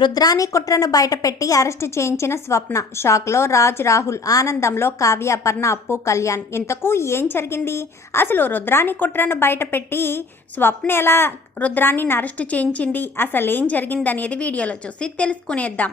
రుద్రాని కుట్రను బయటపెట్టి అరెస్ట్ చేయించిన స్వప్న. షాక్లో రాజ్ రాహుల్ ఆనందంలో కావ్య అపర్ణ అప్పు కళ్యాణ్. ఇంతకు ఏం జరిగింది? అసలు రుద్రాని కుట్రను బయటపెట్టి స్వప్న ఎలా రుద్రాన్ని అరెస్ట్ చేయించింది? అసలు ఏం జరిగింది అనేది వీడియోలో చూసి తెలుసుకునేద్దాం.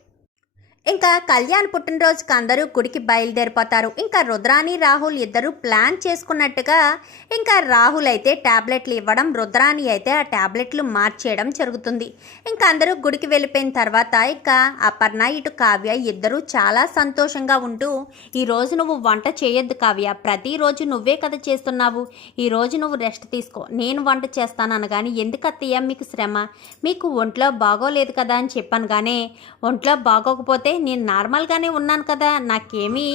ఇంకా కళ్యాణ్ పుట్టినరోజుకి అందరూ గుడికి బయలుదేరిపోతారు. ఇంకా రుద్రాని రాహుల్ ఇద్దరు ప్లాన్ చేసుకున్నట్టుగా ఇంకా రాహుల్ అయితే ట్యాబ్లెట్లు ఇవ్వడం రుద్రాని అయితే ఆ ట్యాబ్లెట్లు మార్చేయడం జరుగుతుంది. ఇంకా అందరూ గుడికి వెళ్ళిపోయిన తర్వాత ఇక అపర్ణ ఇటు కావ్య ఇద్దరూ చాలా సంతోషంగా ఉంటూ ఈరోజు నువ్వు వంట చేయొద్దు కావ్య ప్రతిరోజు నువ్వే కథ చేస్తున్నావు. ఈరోజు నువ్వు రెస్ట్ తీసుకో. నేను వంట చేస్తాను అనగాని ఎందుకు అత్తయ్య మీకు శ్రమ? మీకు ఒంట్లో బాగోలేదు కదా అని చెప్పాను కానీ ఒంట్లో బాగోకపోతే నేను నార్మల్గానే ఉన్నాను కదా నాకేమీ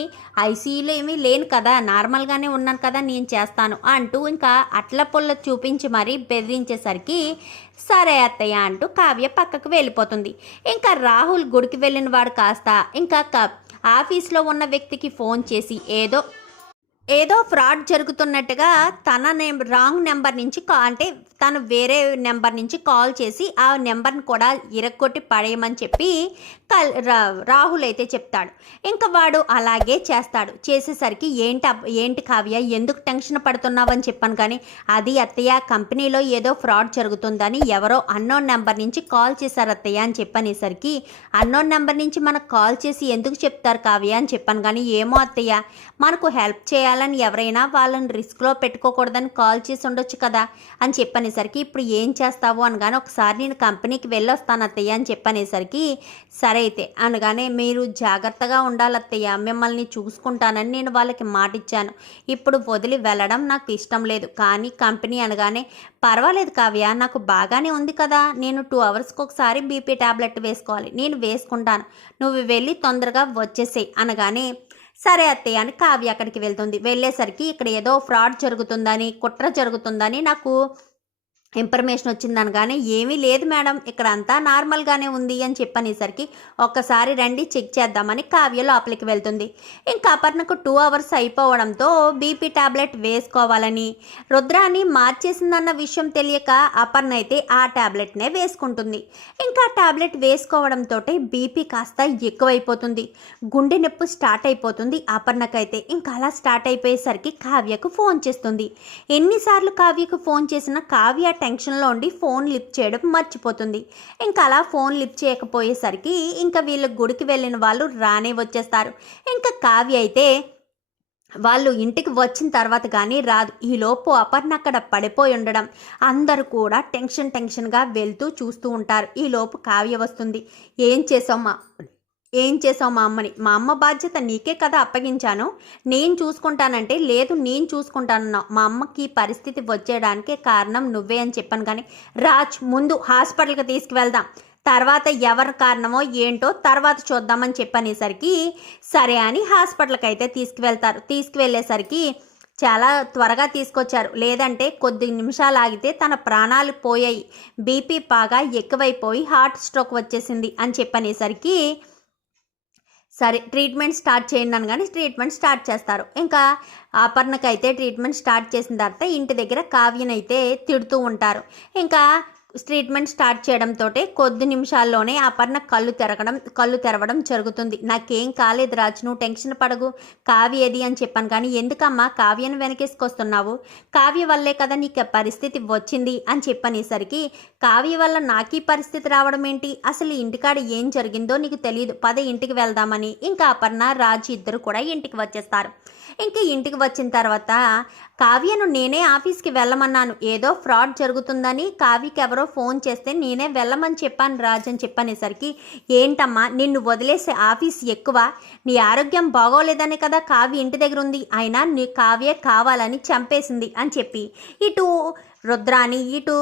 ఐసీయూలో ఏమీ లేను కదా నార్మల్గానే ఉన్నాను కదా నేను చేస్తాను అంటూ ఇంకా అట్ల పొల్ల చూపించి మరీ బెదిరించేసరికి సరే అత్తయ్య అంటూ కావ్య పక్కకు వెళ్ళిపోతుంది. ఇంకా రాహుల్ గుడికి వెళ్ళిన వాడు కాస్త ఇంకా క- ఆఫీస్లో ఉన్న వ్యక్తికి ఫోన్ చేసి ఏదో ఏదో ఫ్రాడ్ జరుగుతున్నట్టుగా తన నెం రాంగ్ నెంబర్ నుంచి కా అంటే తను వేరే నెంబర్ నుంచి కాల్ చేసి ఆ నెంబర్ని కూడా ఇరక్కొట్టి పడేయమని చెప్పి కల్ రా- రాహుల్ అయితే చెప్తాడు. ఇంకా వాడు అలాగే చేస్తాడు. చేసేసరికి ఏంటి అబ్- ఏంటి కావ్య ఎందుకు టెన్షన్ పడుతున్నావని చెప్పాను కానీ అది అత్తయ్య కంపెనీలో ఏదో ఫ్రాడ్ జరుగుతుందని ఎవరో అన్నోన్ నెంబర్ నుంచి కాల్ చేశారు అత్తయ్య అని చెప్పనేసరికి అన్నోన్ నెంబర్ నుంచి మనకు కాల్ చేసి ఎందుకు చెప్తారు కావ్య అని చెప్పాను కానీ ఏమో అత్తయ్య మనకు హెల్ప్ చేయాలని ఎవరైనా వాళ్ళని రిస్క్లో పెట్టుకోకూడదని కాల్ చేసి ఉండొచ్చు కదా అని చెప్పనేసరికి ఇప్పుడు ఏం చేస్తావు అనగానే ఒకసారి నేను కంపెనీకి వెళ్ళొస్తాను అత్తయ్య అని చెప్పనేసరికి సరే అయితే అనగానే మీరు జాగ్రత్తగా ఉండాలత్తయ్య మిమ్మల్ని చూసుకుంటానని నేను వాళ్ళకి మాటిచ్చాను. ఇప్పుడు వదిలి వెళ్ళడం నాకు ఇష్టం లేదు. కానీ కంపెనీ అనగానే పర్వాలేదు కావ్య నాకు బాగానే ఉంది కదా. నేను టూ అవర్స్కి ఒకసారి బీపీ టాబ్లెట్ వేసుకోవాలి. నేను వేసుకుంటాను. నువ్వు వెళ్ళి తొందరగా వచ్చేసేయి అనగానే సరే అత్తయ్య అని కావ్య అక్కడికి వెళ్తుంది. వెళ్ళేసరికి ఇక్కడ ఏదో ఫ్రాడ్ జరుగుతుందని కుట్ర జరుగుతుందని నాకు ఇన్ఫర్మేషన్ వచ్చిందని కానీ ఏమీ లేదు మేడం. ఇక్కడ అంతా నార్మల్గానే ఉంది అని చెప్పనేసరికి ఒక్కసారి రండి చెక్ చేద్దామని కావ్య లోపలికి వెళ్తుంది. ఇంకా అపర్ణకు టూ అవర్స్ అయిపోవడంతో బీపీ టాబ్లెట్ వేసుకోవాలని. రుద్రాన్ని మార్చేసిందన్న విషయం తెలియక అపర్ణ అయితే ఆ టాబ్లెట్నే వేసుకుంటుంది. ఇంకా టాబ్లెట్ వేసుకోవడంతో బీపీ కాస్త ఎక్కువైపోతుంది. గుండె నొప్పి స్టార్ట్ అయిపోతుంది అపర్ణకైతే. ఇంకా అలా స్టార్ట్ అయిపోయేసరికి కావ్యకు ఫోన్ చేస్తుంది. ఎన్నిసార్లు కావ్యకు ఫోన్ చేసినా కావ్య టెన్షన్లో ఉండి ఫోన్ లిఫ్ట్ చేయడం మర్చిపోతుంది. ఇంకా అలా ఫోన్ లిఫ్ట్ చేయకపోయేసరికి ఇంకా వీళ్ళ గుడికి వెళ్ళిన వాళ్ళు రానే వచ్చేస్తారు. ఇంకా కావ్య అయితే వాళ్ళు ఇంటికి వచ్చిన తర్వాత కానీ రాదు. ఈలోపు అపర్ణ అక్కడ పడిపోయి ఉండడం. అందరూ కూడా టెన్షన్ టెన్షన్గా వెళ్తూ చూస్తూ ఉంటారు. ఈలోపు కావ్య వస్తుంది. ఏం చేసావు మా ఏం చేసావు మా అమ్మని? మా అమ్మ బాధ్యత నీకే కదా అప్పగించాను. నేను చూసుకుంటానంటే లేదు నేను చూసుకుంటానన్నావు. మా అమ్మకి పరిస్థితి వచ్చేయడానికే కారణం నువ్వే అని చెప్పాను కానీ రాజ్ ముందు హాస్పిటల్కి తీసుకువెళ్దాం. తర్వాత ఎవరి కారణమో ఏంటో తర్వాత చూద్దామని చెప్పనేసరికి సరే అని హాస్పిటల్కి అయితే తీసుకువెళ్తారు. తీసుకువెళ్ళేసరికి చాలా త్వరగా తీసుకొచ్చారు. లేదంటే కొద్ది నిమిషాలు ఆగితే తన ప్రాణాలు పోయాయి. బీపీ బాగా ఎక్కువైపోయి హార్ట్ స్ట్రోక్ వచ్చేసింది అని చెప్పనేసరికి సరే ట్రీట్మెంట్ స్టార్ట్ చేయండి అనగానే ట్రీట్మెంట్ స్టార్ట్ చేస్తారు. ఇంకా అపర్ణకైతే ట్రీట్మెంట్ స్టార్ట్ చేసిన తర్వాత ఇంటి దగ్గర కావ్యనైతే తిడుతూ ఉంటారు. ఇంకా ట్రీట్మెంట్ స్టార్ట్ చేయడంతో కొద్ది నిమిషాల్లోనే అపర్ణ కళ్ళు తెరగడం కళ్ళు తెరవడం జరుగుతుంది. నాకేం కాలేదు రాజు నువ్వు టెన్షన్ పడగు కావ్య ఏది అని చెప్పాను కానీ ఎందుకమ్మా కావ్యను వెనకేసుకొస్తున్నావు? కావ్య వల్లే కదా నీకు పరిస్థితి వచ్చింది అని చెప్పనేసరికి కావ్య వల్ల నాకీ పరిస్థితి రావడం ఏంటి? అసలు ఇంటికాడ ఏం జరిగిందో నీకు తెలియదు పద ఇంటికి వెళ్దామని. ఇంకా అపర్ణ రాజు ఇద్దరు కూడా ఇంటికి వచ్చేస్తారు. ఇంకా ఇంటికి వచ్చిన తర్వాత కావ్యను నేనే ఆఫీస్కి వెళ్ళమన్నాను. ఏదో ఫ్రాడ్ జరుగుతుందని కావ్యకి ఎవరో ఫోన్ చేస్తే నేనే వెళ్ళమని చెప్పాను రాజ్ అని చెప్పనేసరికి ఏంటమ్మా నిన్ను వదిలేసే ఆఫీస్ ఎక్కువ నీ ఆరోగ్యం బాగోలేదని కదా కావ్య ఇంటి దగ్గర ఉంది అయినా నీ కావ్యే కావాలని చంపేసింది అని చెప్పి. ఇటు రుద్రాని ఇటు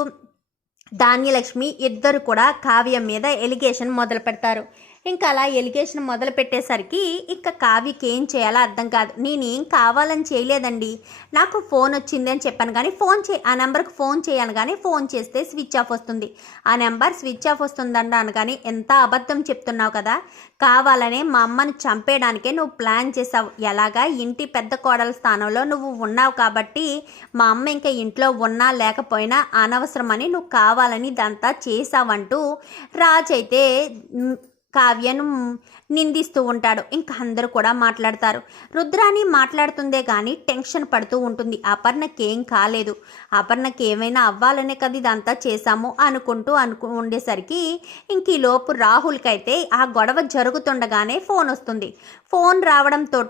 ధాన్యలక్ష్మి ఇద్దరు కూడా కావ్యం మీద ఎలిగేషన్ మొదలు పెడతారు ఇంకా అలా ఎలిగేషన్ మొదలు పెట్టేసరికి ఇంకా కావ్యకి ఏం చేయాలో అర్థం కాదు. నేనేం కావాలని చేయలేదండి. నాకు ఫోన్ వచ్చింది అని చెప్పాను కానీ ఫోన్ చే ఆ నెంబర్కి ఫోన్ చేయను కానీ ఫోన్ చేస్తే స్విచ్ ఆఫ్ వస్తుంది. ఆ నెంబర్ స్విచ్ ఆఫ్ వస్తుందండి అనగానే ఎంత అబద్ధం చెప్తున్నావు కదా? కావాలనే మా అమ్మను చంపేయడానికే నువ్వు ప్లాన్ చేసావు ఎలాగా? ఇంటి పెద్ద కోడల స్థానంలో నువ్వు ఉన్నావు కాబట్టి మా అమ్మ ఇంకా ఇంట్లో ఉన్నా లేకపోయినా అనవసరమని నువ్వు కావాలని ఇదంతా చేసావంటూ రాజ్ అయితే కావ్యను నిందిస్తూ ఉంటాడు. ఇంకా అందరూ కూడా మాట్లాడతారు. రుద్రాని మాట్లాడుతుందే కానీ టెన్షన్ పడుతూ ఉంటుంది. అపర్ణకి ఏం కాలేదు. అపర్ణకి ఏమైనా అవ్వాలనే కదా ఇదంతా చేశాము అనుకుంటూ అనుకు ఉండేసరికి ఇంక ఈ లోపు రాహుల్కైతే ఆ గొడవ జరుగుతుండగానే ఫోన్ వస్తుంది. ఫోన్ రావడంతో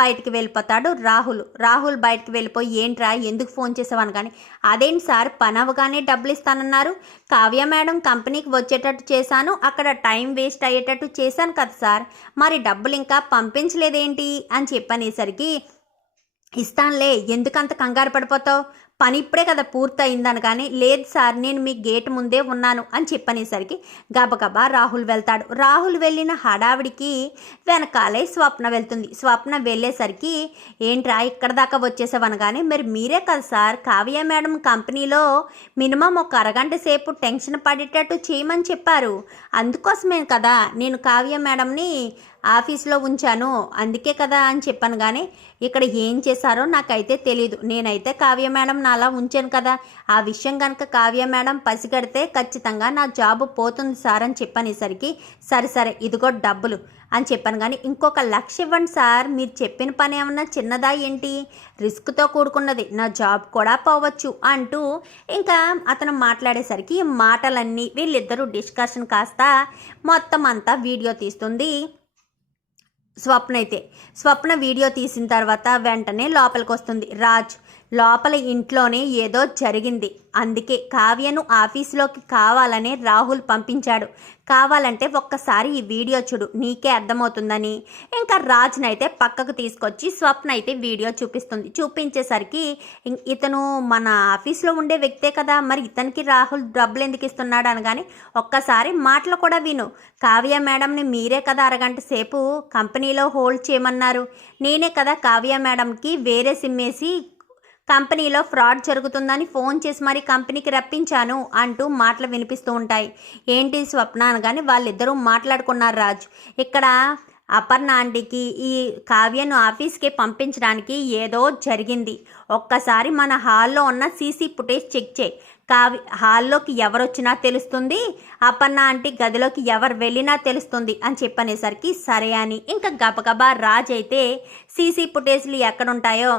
బయటికి వెళ్ళిపోతాడు రాహుల్. రాహుల్ బయటికి వెళ్ళిపోయి ఏంట్రా ఎందుకు ఫోన్ చేసావని కానీ అదేంటి సార్ పని అవగానే డబ్బులు ఇస్తానన్నారు. కావ్య మేడం కంపెనీకి వచ్చేటట్టు చేశాను. అక్కడ టైం వేస్ట్ అయ్యేటట్టు చేశాను కదా సార్. మరి డబ్బులు ఇంకా పంపించలేదేంటి? అని చెప్పనేసరికి ఇస్తానులే ఎందుకంత కంగారు పడిపోతావు? పని ఇప్పుడే కదా పూర్తయిందని కానీ లేదు సార్ నేను మీ గేట్ ముందే ఉన్నాను అని చెప్పనేసరికి గబగబా రాహుల్ వెళ్తాడు. రాహుల్ వెళ్ళిన హడావిడికి వెనకాలే స్వప్న వెళ్తుంది. స్వప్న వెళ్ళేసరికి ఏంట్రా ఇక్కడ దాకా వచ్చేసావనగానే మరి మీరే కదా సార్ కావ్య మేడం కంపెనీలో మినిమం ఒక అరగంట సేపు టెన్షన్ పడేటట్టు చేయమని చెప్పారు. అందుకోసమే కదా నేను కావ్య మేడంని ఆఫీస్లో ఉంచాను అందుకే కదా అని చెప్పాను. కానీ ఇక్కడ ఏం చేశారో నాకైతే తెలియదు నేనైతే కావ్య మేడం నాలా ఉంచాను కదా. ఆ విషయం కనుక కావ్య మేడం పసిగడితే ఖచ్చితంగా నా జాబ్ పోతుంది సార్ అని చెప్పనేసరికి సరే సరే ఇదిగో డబ్బులు అని చెప్పాను. కానీ ఇంకొక లక్ష ఇవ్వండి సార్ మీరు చెప్పిన పని ఏమన్నా చిన్నదా ఏంటి? రిస్క్తో కూడుకున్నది నా జాబ్ కూడా పోవచ్చు అంటూ ఇంకా అతను మాట్లాడేసరికి ఈ మాటలన్నీ వీళ్ళిద్దరూ డిస్కషన్ కాస్త మొత్తం అంతా వీడియో తీస్తుంది. స్వప్న అయితే స్వప్న వీడియో తీసిన తర్వాత వెంటనే లోపలికి వస్తుంది రాజ్ లోపల ఇంట్లోనే ఏదో జరిగింది. అందుకే కావ్యను ఆఫీసులోకి కావాలనే రాహుల్ పంపించాడు. కావాలంటే ఒక్కసారి ఈ వీడియో చూడు నీకే అర్థమవుతుందని. ఇంకా రాజ్నైతే పక్కకు తీసుకొచ్చి స్వప్న అయితే వీడియో చూపిస్తుంది. చూపించేసరికి ఇతను మన ఆఫీస్లో ఉండే వ్యక్తే కదా మరి ఇతనికి రాహుల్ డబ్బులు ఎందుకు ఇస్తున్నాడు అనగానే ఒక్కసారి మాటలు కూడా విను. కావ్య మేడంని మీరే కదా అరగంట సేపు కంపెనీలో హోల్డ్ చేయమన్నారు. నేనే కదా కావ్య మేడంకి వేరే సిమ్ వేసి కంపెనీలో ఫ్రాడ్ జరుగుతుందని ఫోన్ చేసి మరి కంపెనీకి రప్పించాను అంటూ మాటలు వినిపిస్తూ ఉంటాయి. ఏంటి స్వప్న అనగానే వాళ్ళిద్దరూ మాట్లాడుకున్నారు రాజు. ఇక్కడ అపర్ణ ఆంటీకి ఈ కావ్యను ఆఫీస్కి పంపించడానికి ఏదో జరిగింది. ఒక్కసారి మన హాల్లో ఉన్న సీసీ ఫుటేజ్ చెక్ చేయి. కావ్య హాల్లోకి ఎవరు వచ్చినా తెలుస్తుంది అపర్ణ ఆంటీ గదిలోకి ఎవరు వెళ్ళినా తెలుస్తుంది అని చెప్పనేసరికి సరే అని. ఇంకా గబగబా రాజ్ అయితే సీసీ ఫుటేజ్లు ఎక్కడుంటాయో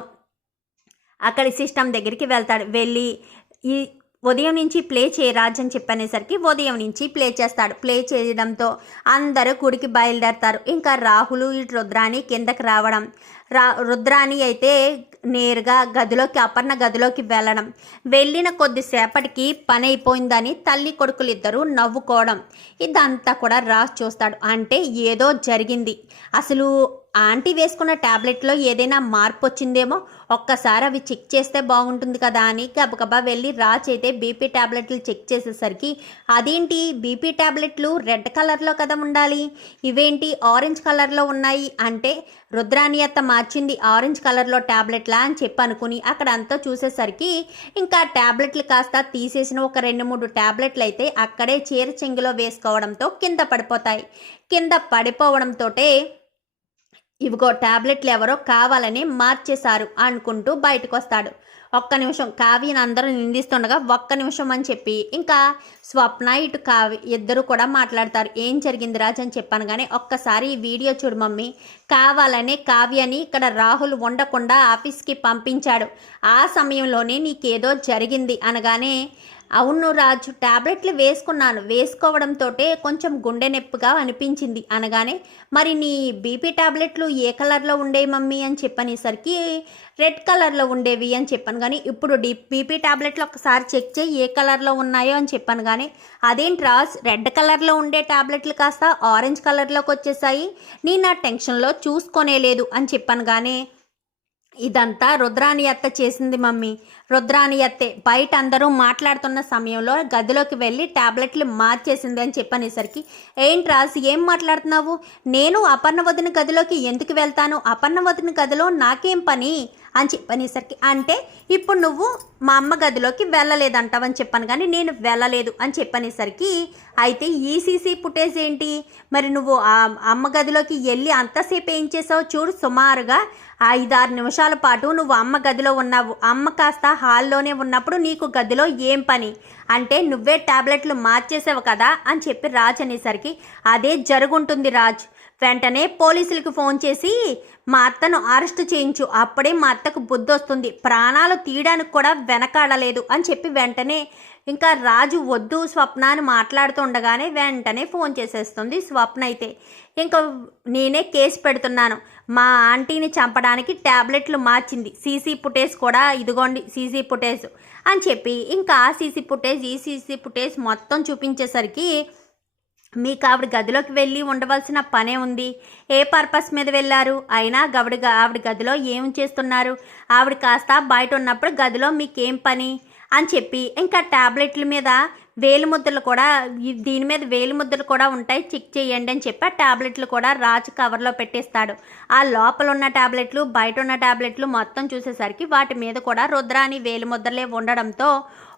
అక్కడి సిస్టమ్ దగ్గరికి వెళ్తాడు. వెళ్ళి ఈ ఉదయం నుంచి ప్లే చేయరాజు అని చెప్పనేసరికి ఉదయం నుంచి ప్లే చేస్తాడు. ప్లే చేయడంతో అందరూ గుడికి బయలుదేరతారు. ఇంకా రాహులు ఇటు రుద్రాణి కిందకి రావడం. రా రుద్రాణి అయితే నేరుగా గదిలోకి అపర్ణ గదిలోకి వెళ్ళడం. వెళ్ళిన కొద్దిసేపటికి పని అయిపోయిందని తల్లి కొడుకులు ఇద్దరు నవ్వుకోవడం. ఇదంతా కూడా రాజు చూస్తాడు. అంటే ఏదో జరిగింది. అసలు ఆంటీ వేసుకున్న ట్యాబ్లెట్లో ఏదైనా మార్పు వచ్చిందేమో ఒక్కసారి అవి చెక్ చేస్తే బాగుంటుంది కదా అని గబగబా వెళ్ళి రాజ్ అయితే బీపీ ట్యాబ్లెట్లు చెక్ చేసేసరికి అదేంటి? బీపీ ట్యాబ్లెట్లు రెడ్ కలర్లో కదా ఉండాలి? ఇవేంటి? ఆరెంజ్ కలర్లో ఉన్నాయి? అంటే రుద్రాణి అత్త మార్చింది ఆరెంజ్ కలర్లో ట్యాబ్లెట్లా అని చెప్పి అనుకుని అక్కడ అంతా చూసేసరికి ఇంకా ట్యాబ్లెట్లు కాస్త తీసేసిన ఒక రెండు మూడు ట్యాబ్లెట్లు అయితే అక్కడే చీర చెంగులో వేసుకోవడంతో కింద పడిపోతాయి. కింద పడిపోవడంతోటే ఇవిగో ట్యాబ్లెట్లు ఎవరో కావాలని మార్చేశారు అనుకుంటూ బయటకు వస్తాడు ఒక్క నిమిషం కావ్యని అందరూ నిందిస్తుండగా ఒక్క నిమిషం అని చెప్పి ఇంకా స్వప్న ఇటు కావ్య ఇద్దరు కూడా మాట్లాడతారు. ఏం జరిగింది రాజు అని చెప్పాను కానీ ఒక్కసారి ఈ వీడియో చూడు మమ్మీ. కావాలనే కావ్యని ఇక్కడ రాహుల్ ఉండకుండా ఆఫీస్కి పంపించాడు. ఆ సమయంలోనే నీకేదో జరిగింది అనగానే అవును రాజు టాబ్లెట్లు వేసుకున్నాను. వేసుకోవడంతో కొంచెం గుండె నొప్పిగా అనిపించింది అనగానే మరి నీ బీపీ టాబ్లెట్లు ఏ కలర్లో ఉండేవి మమ్మీ? అని చెప్పనేసరికి రెడ్ కలర్లో ఉండేవి అని చెప్పాను. కానీ ఇప్పుడు డి బీపీ టాబ్లెట్లు ఒకసారి చెక్ చేయి ఏ కలర్లో ఉన్నాయో అని చెప్పాను. కానీ అదేంటి రాజ్ రెడ్ కలర్లో ఉండే టాబ్లెట్లు కాస్త ఆరెంజ్ కలర్లోకి వచ్చేసాయి. నేను నా టెన్షన్లో చూసుకోనే లేదు అని చెప్పాను. కానీ ఇదంతా రుద్రాని అత్త చేసింది మమ్మీ. రుద్రాని అత్తే బయట అందరూ మాట్లాడుతున్న సమయంలో గదిలోకి వెళ్ళి టాబ్లెట్లు మార్చేసింది అని చెప్పనేసరికి ఏంటి రాసి ఏం మాట్లాడుతున్నావు? నేను అపర్ణ వదిన గదిలోకి ఎందుకు వెళ్తాను? అపర్ణ వదిన గదిలో నాకేం పని? అని చెప్పనేసరికి అంటే ఇప్పుడు నువ్వు మా అమ్మ గదిలోకి వెళ్ళలేదంటావని చెప్పాను కానీ నేను వెళ్ళలేదు అని చెప్పనేసరికి అయితే ఈ సీసీ ఫుటేజ్ ఏంటి? మరి నువ్వు ఆ అమ్మ గదిలోకి వెళ్ళి అంతసేపు ఏం చేసావు చూడు సుమారుగా ఐదారు నిమిషాల పాటు నువ్వు అమ్మ గదిలో ఉన్నావు. అమ్మ కాస్త హాల్లోనే ఉన్నప్పుడు నీకు గదిలో ఏం పని? అంటే నువ్వే టాబ్లెట్లు మార్చేసావు కదా అని చెప్పి రాజ్ అనేసరికి అదే జరుగుంటుంది రాజ్. వెంటనే పోలీసులకు ఫోన్ చేసి మా అత్తను అరెస్ట్ చేయించు అప్పుడే మా అత్తకు బుద్ధి వస్తుంది ప్రాణాలు తీయడానికి కూడా వెనకాడలేదు అని చెప్పి వెంటనే ఇంకా రాజు వద్దు స్వప్న అని మాట్లాడుతూ ఉండగానే వెంటనే ఫోన్ చేసేస్తుంది స్వప్న అయితే. ఇంకా నేనే కేసు పెడుతున్నాను. మా ఆంటీని చంపడానికి ట్యాబ్లెట్లు మార్చింది. సీసీ ఫుటేజ్ కూడా ఇదిగోండి సీసీ ఫుటేజ్ అని చెప్పి ఇంకా ఆ సీసీ ఫుటేజ్ ఈ సీసీ ఫుటేజ్ మొత్తం చూపించేసరికి మీకు ఆవిడ గదిలోకి వెళ్ళి ఉండవలసిన పనే ఉంది. ఏ పర్పస్ మీద వెళ్ళారు? అయినా గవిడ ఆవిడ గదిలో ఏం చేస్తున్నారు? ఆవిడ కాస్త బయట ఉన్నప్పుడు గదిలో మీకేం పని? అని చెప్పి ఇంకా ట్యాబ్లెట్ల మీద వేలు ముద్దలు కూడా దీని మీద వేలు ముద్దలు కూడా ఉంటాయి. చెక్ చేయండి అని చెప్పి ఆ ట్యాబ్లెట్లు కూడా రాజు కవర్లో పెట్టేస్తాడు. ఆ లోపల ఉన్న ట్యాబ్లెట్లు బయట ఉన్న ట్యాబ్లెట్లు మొత్తం చూసేసరికి వాటి మీద కూడా రుద్రాని వేలు ముద్రలే ఉండడంతో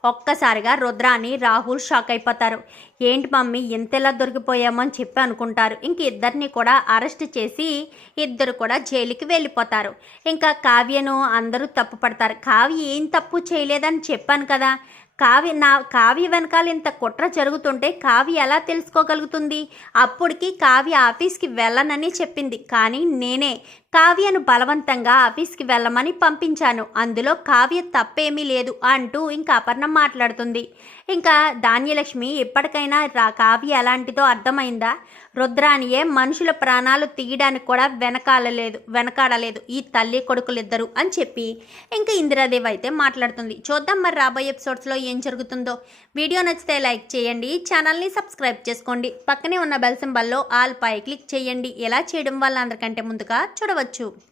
ఒక్కసారిగా రుద్రాని రాహుల్ షాక్ అయిపోతారు. ఏంటి మమ్మీ ఇంతలా దొరికిపోయామో అని చెప్పి అనుకుంటారు. ఇంక ఇద్దరిని కూడా అరెస్ట్ చేసి ఇద్దరు కూడా జైలుకి వెళ్ళిపోతారు. ఇంకా కావ్యను అందరూ తప్పు పడతారు. కావ్య ఏం తప్పు చేయలేదని చెప్పాను కదా. కావ్య నా కావ్య వెనకాల ఇంత కుట్ర జరుగుతుంటే కావ్య ఎలా తెలుసుకోగలుగుతుంది? అప్పటికి కావ్య ఆఫీస్కి వెళ్ళనని చెప్పింది. కానీ నేనే కావ్యను బలవంతంగా ఆఫీస్కి వెళ్ళమని పంపించాను. అందులో కావ్య తప్పేమీ లేదు అంటూ ఇంకా అపర్ణం మాట్లాడుతుంది. ఇంకా ధాన్యలక్ష్మి ఇప్పటికైనా రా కావ్య ఎలాంటిదో అర్థమైందా? రుద్రానియే మనుషుల ప్రాణాలు తీయడానికి కూడా వెనకాలలేదు వెనకాడలేదు ఈ తల్లి కొడుకులిద్దరు అని చెప్పి ఇంకా ఇందిరాదేవి అయితే మాట్లాడుతుంది. చూద్దాం మరి రాబోయే ఎపిసోడ్స్లో ఏం జరుగుతుందో. వీడియో నచ్చితే లైక్ చేయండి ఛానల్ని సబ్స్క్రైబ్ చేసుకోండి. పక్కనే ఉన్న బెల్ సింబల్లో ఆల్ పై క్లిక్ చేయండి. ఎలా చేయడం వల్ల అందరికంటే ముందుగా చూడవచ్చు. చూడవచ్చు